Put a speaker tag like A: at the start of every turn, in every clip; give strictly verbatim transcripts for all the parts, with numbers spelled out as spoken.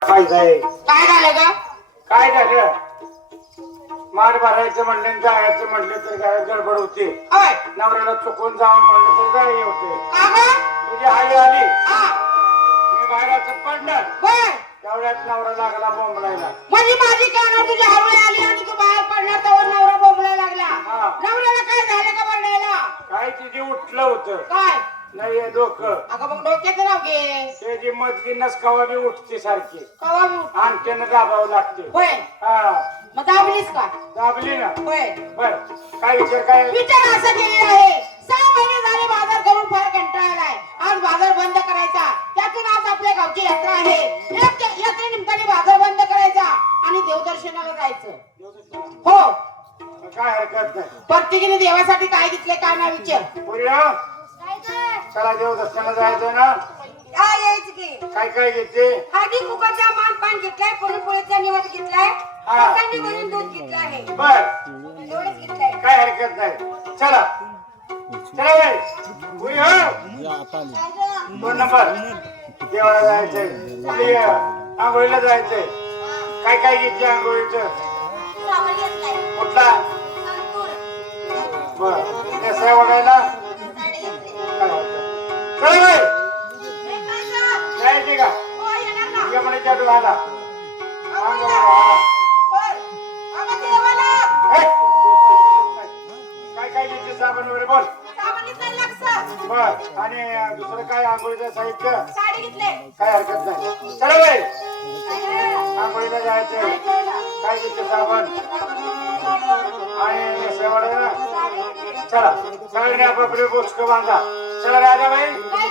A: काय जाय
B: काय झालं ग?
A: काय झालं? मार भरायचं म्हणले आणि जायचं म्हणले तर काय गडबड होते.
B: होय.
A: नवऱ्याला चुकून जावं म्हणलं तर जाय होते.
B: का ग?
A: तुझी आई आली,
B: हा.
A: मी बाहेरचं पडणार,
B: होय.
A: तेवढ्यात नवरा लागला बोंबलायला.
B: म्हणजे माझी काना तुझी हरवळी आली आणि तू बाहेर पडला तर नवरा बोंबला लागला.
A: हा.
B: नवऱ्याला काय झालं का बरडायला?
A: काय तिथे उठलं होतं
B: काय?
A: नाही हे डोकं.
B: अगं मग डोक्याचं नाव घे.
A: त्याची मधली नस कवा बी उठते सारखी
B: कवा बी उठ.
A: आणि त्यानं दाबावं लागते.
B: होय.
A: हा
B: मग दाबलीस का?
A: दाबली ना.
B: होय.
A: बर काय विचार काय?
B: विचार असा केलेला आहे. सहा महिने झाले बाजार करून फार कंटाळलाय. आज बाजार बंद करायचा. त्यातून आज आपल्या गावची यात्रा आहे. यात्रे निमित्ताने बाजार बंद करायचा आणि देवदर्शनाला जायचं. हो.
A: काय हरकत नाही.
B: प्रत्येकीने देवासाठी काय घेतले काय ना विचार.
A: पुऱ्या चला देव दर्शनाला जायचं ना.
B: काय यायचं की?
A: काय काय घेते?
B: हळदी कुकाचा मान पान घेतलाय, पुरणपोळीचा निवड घेतलाय, लोकांनी भरून दूध घेतलं आहे.
A: बर
B: एवढंच घेतलंय.
A: काय हरकत नाही. चला चला बाई पुरी हो. दोन नंबर देवाला जायचंय. पुढे आंघोळीला जायचंय. काय काय घेतलं आंघोळीचं? कुठला? बर नेसा वडायला चला बाई जायचे का? यमुनेच्या डोहाला काय काय घेतले साबण वगैरे बोल. बर आणि दुसरं काय आंघोळीचं साहित्य? काय हरकत नाही. चला बाई आंघोळीला जायचे. काय घेतले साबण आणि शेवड्या? चला सगळ्यांनी आपापले बोचकं बांधा. चला राजा बाई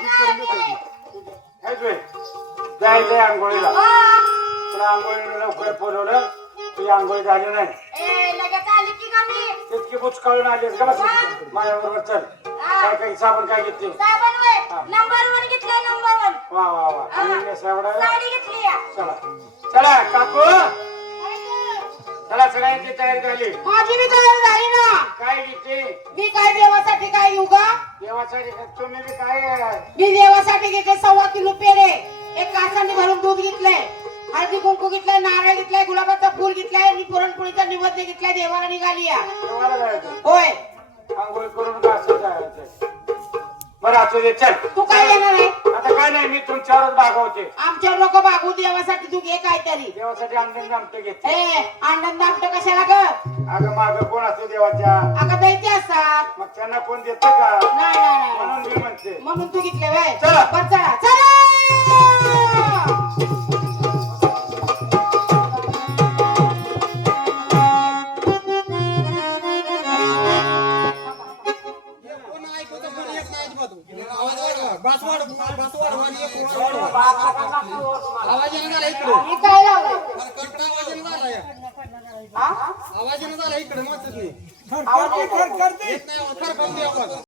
A: जायचंय आंघोळीला. तुला आंघोळीला लवकर बोलवलं. तुझी आंघोळी झाली नाही. तितकी बुचकाळून आलीस का? बस माझ्या बरोबर चल. काय काय साबण काय घेतली? वा वा वा आणि शेवड्या? चला चला काकू चला सगळ्यांची तयारी झाली.
B: माझी बी तयारी झाली ना.
A: काय घेतली?
B: मी काय देवासाठी काय येऊ का?
A: देवासाठी तुम्ही बी काय?
B: मी देवासाठी घेतले सव्वा किलो पेढे, एक कासांनी भरून दूध घेतलंय, हळदी कुंकू घेतलाय, नारळ घेतलाय, गुलाबाचा फूल घेतलाय आणि पुरणपोळीचा निवेद्य घेतलाय. देवाला निघाली या.
A: देवाला जायचं?
B: होय.
A: आंघोळ करून का असं जायचं? बरं असू दे चल.
B: तू काय येणार आहे?
A: आता काय नाही मी तुमच्यावरच भागवते.
B: आमच्यावर लोक भागू. देवासाठी तू घे काहीतरी.
A: देवासाठी आमचं आमचं घेते.
B: ए आनंद आमचं कशाला ग?
A: अगं माग कोण असतो देवाच्या?
B: अगं दैत्य असतात.
A: मग त्यांना कोण देतं का?
B: नाही नाही नाही.
A: म्हणून मी म्हणते.
B: म्हणून तू घेतले बाय.
A: चला.
B: बरं चला चला.
C: आवाज झाला इकडे.
B: हे काय लावलंय?
C: आवाज झाला
B: हा?
C: आवाज झाला इकडे. मग
B: आवाज येत नाही.
C: येत नाही.